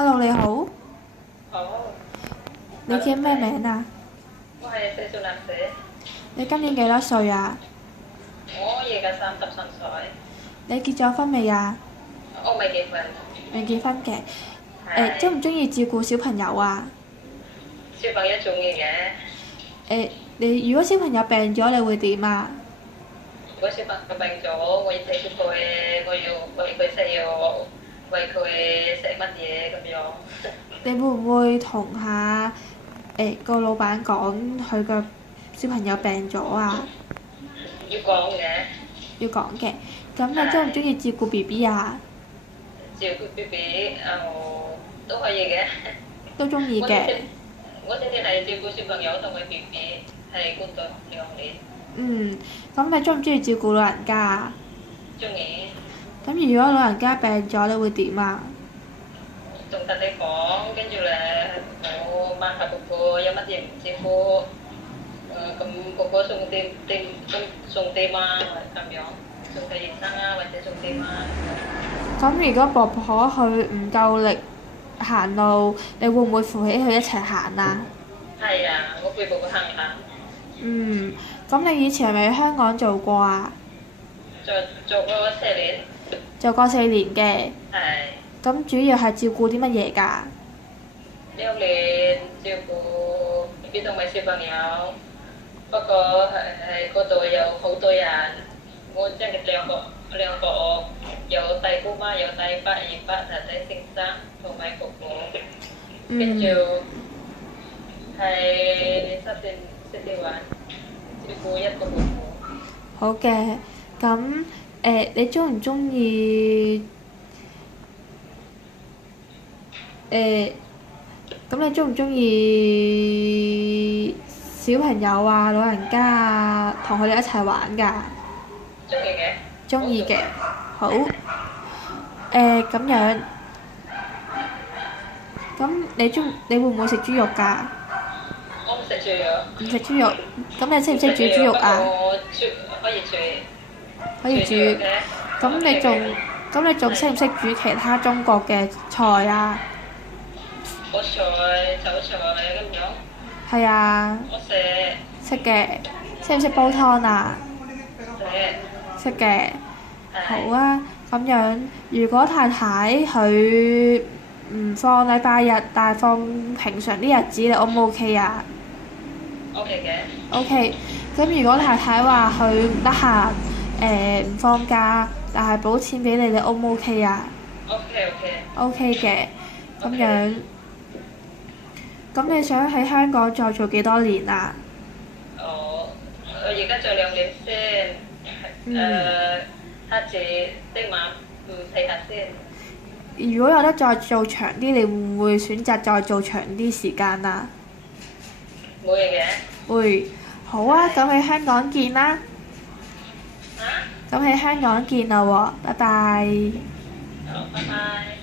Hello，你好，好你叫咩名啊？我係四少男仔，你今年幾多歲啊？我而家33歲，你結咗婚未啊？我未結婚，未結婚嘅。鍾唔係鍾意照顧小朋友啊？小朋友中意嘅。你如果小朋友病咗，你會點啊？如果小朋友病咗，我要睇住佢，我要餵佢食藥，餵佢食乜嘢咁樣。你會唔會同下個老闆講佢個小朋友病咗啊？要講嘅，要講嘅。咁你鍾唔鍾意照顧 BB 啊？照顧 BB，都可以嘅。都鍾意嘅。我之前我之前係照顧小朋友同埋 BB，係工作2年，嗯，咁你鍾唔鍾意照顧老人家啊？中意咁如果老人家病咗，你會點啊？同佢哋講，跟住咧我問下婆婆有乜嘢唔舒服。咁婆婆送啲嘛，咁樣送睇醫生啊，或者送啲嘛。咁如果婆婆佢唔夠力行路，你會唔會扶起佢一齊行啊？係啊，我陪婆婆行下，嗯，咁你以前係咪喺香港做過啊？做咗4年，做過4年嘅，係咁主要係照顧啲乜嘢㗎？2年照顧 BB 同埋小朋友，不過係嗰度有好多人，我即係兩個有大姑媽，有大伯、二伯、大仔、先生同埋婆婆，跟住係10年照顧一個婆婆。好嘅，咁你鍾唔鍾意咁你鍾唔鍾意小朋友啊、老人家啊，同佢哋一齊玩㗎？中意嘅，鍾意嘅，好。咁樣，咁你會唔會食豬肉㗎？我唔食豬肉。唔食豬肉，咁你識唔識煮豬肉啊？我可以煮，可以煮。嘅。咁你仲識唔識煮其他中國嘅菜啊？菠菜、韭菜咁樣，係啊，我食識嘅。識唔識煲湯啊？食識嘅。好係啊，咁樣如果太太佢唔放禮拜日，但係放平常啲日子，你 O 唔 OK 啊 OK 嘅？OK。咁如果太太話佢唔得閒，唔放假，但係補錢俾你，你 O 唔 OK 啊，OK OK。？OK 嘅。咁 OK 樣，咁你想喺香港再做幾多年啊？我而家做2年先，下次聽晚睇下先。如果有得再做長啲，你會唔會選擇再做長啲時間啊？冇嘢嘅。會。好啊，咁喺香港見啦。啊？咁喺香港見啦喎，拜拜。好，拜拜。